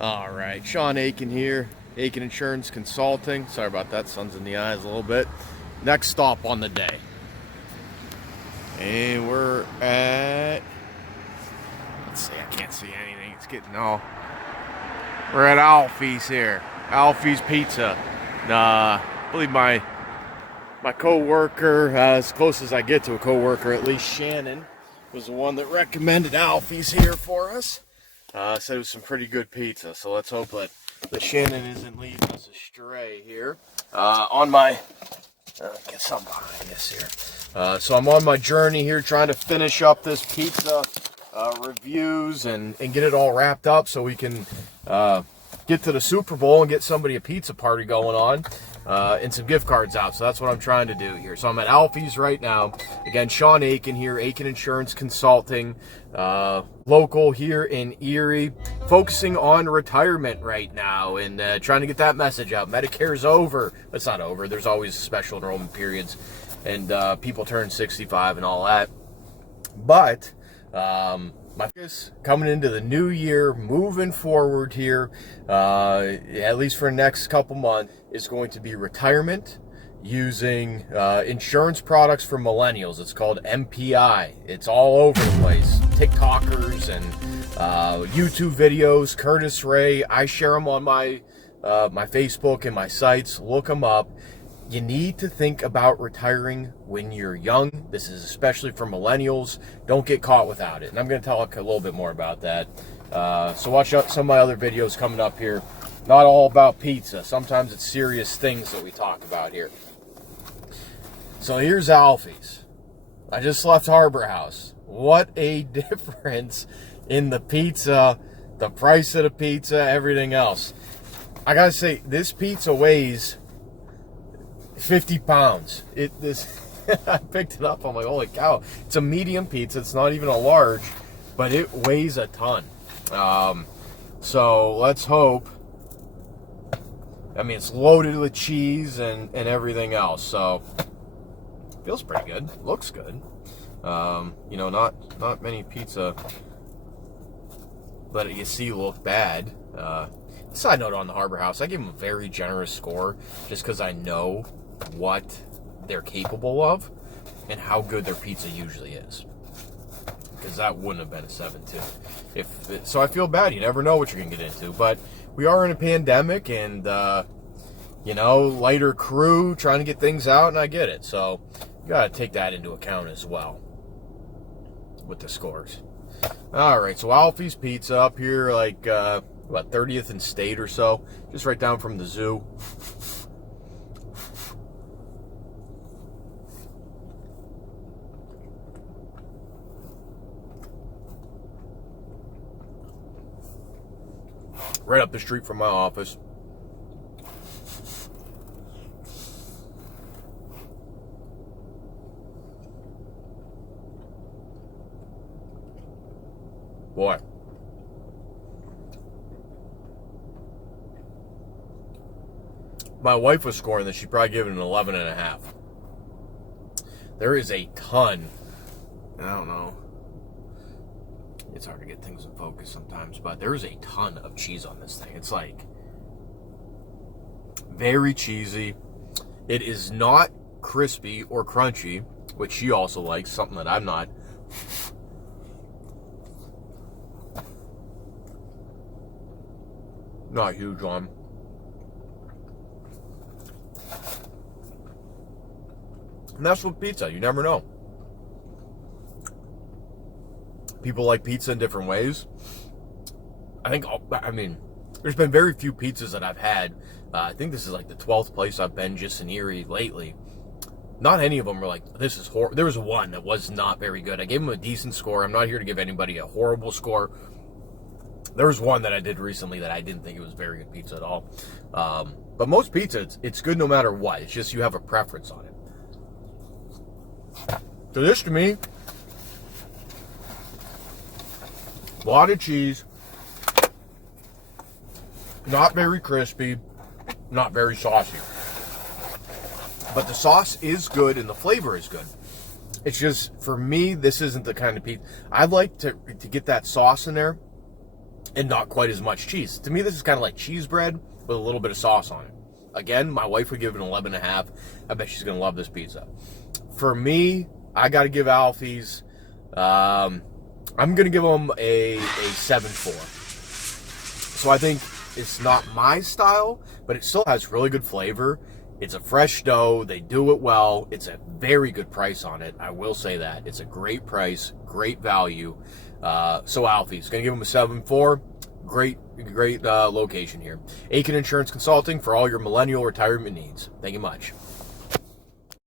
All right, Sean Aiken here, Aiken Insurance Consulting. Sorry about that, sun's in the eyes a little bit. Next stop on the day. And we're at, let's see, I can't see anything. It's getting all, we're at Alfee's here. Alfee's Pizza. I believe my co-worker, as close as I get to a co-worker, at least Shannon, was the one that recommended Alfee's here for us. Said it was some pretty good pizza, so let's hope that Shannon isn't leading us astray here. On my, get some behind this here. So I'm on my journey here trying to finish up this pizza reviews and get it all wrapped up so we can get to the Super Bowl and get somebody a pizza party going on. And some gift cards out. So that's what I'm trying to do here. So I'm at Alfee's right now. Again, Sean Aiken here, Aiken Insurance Consulting, local here in Erie, focusing on retirement right now and trying to get that message out. Medicare's over. It's not over. There's always special enrollment periods and people turn 65 and all that. But my focus coming into the new year, moving forward here, at least for the next couple months, is going to be retirement using insurance products for millennials. It's called MPI. It's all over the place. TikTokers and YouTube videos. Curtis Ray. I share them on my Facebook and my sites. Look them up. You need to think about retiring when you're young. This is especially for millennials. Don't get caught without it. And I'm going to talk a little bit more about that. So watch out some of my other videos coming up here. Not all about pizza. Sometimes it's serious things that we talk about here. So here's Alfee's. I just left Harbor House. What a difference in the pizza, the price of the pizza, everything else. I got to say, this pizza weighs 50 pounds. I picked it up. I'm like, holy cow. It's a medium pizza. It's not even a large, but it weighs a ton. So let's hope. I mean, it's loaded with cheese and everything else. So feels pretty good. Looks good. Not many pizza that you see look bad. Side note on the Harbor House, I give them a very generous score just because I know what they're capable of and how good their pizza usually is. Because that wouldn't have been a 7-2. So I feel bad. You never know what you're going to get into. But we are in a pandemic and, lighter crew trying to get things out, and I get it. So you got to take that into account as well with the scores. All right, so Alfee's Pizza up here, like, 30th and State or so, just right down from the zoo. Right up the street from my office. Boy. My wife was scoring this. She'd probably give it an 11.5. There is a ton. I don't know. It's hard to get things in focus sometimes, but there is a ton of cheese on this thing. It's like very cheesy. It is not crispy or crunchy, which she also likes, something that I'm not. Not huge on. And that's with pizza. You never know. People like pizza in different ways. There's been very few pizzas that I've had. I think this is like the 12th place I've been just in Erie lately. Not any of them were like, this is horrible. There was one that was not very good. I gave them a decent score. I'm not here to give anybody a horrible score. There was one that I did recently that I didn't think it was very good pizza at all. But most pizza, it's good no matter what. It's just you have a preference on it. So this to me, a lot of cheese, not very crispy, not very saucy. But the sauce is good and the flavor is good. It's just, for me, this isn't the kind of pizza. I'd like to get that sauce in there and not quite as much cheese. To me, this is kind of like cheese bread with a little bit of sauce on it. Again, my wife would give it an 11.5. I bet she's going to love this pizza. For me, I got to give Alfee's, I'm going to give them a 7.4. So I think it's not my style, but it still has really good flavor. It's a fresh dough. They do it well. It's a very good price on it. I will say that. It's a great price, great value. So Alfee's going to give them a 7.4. Great location here. Aiken Insurance Consulting for all your millennial retirement needs. Thank you much.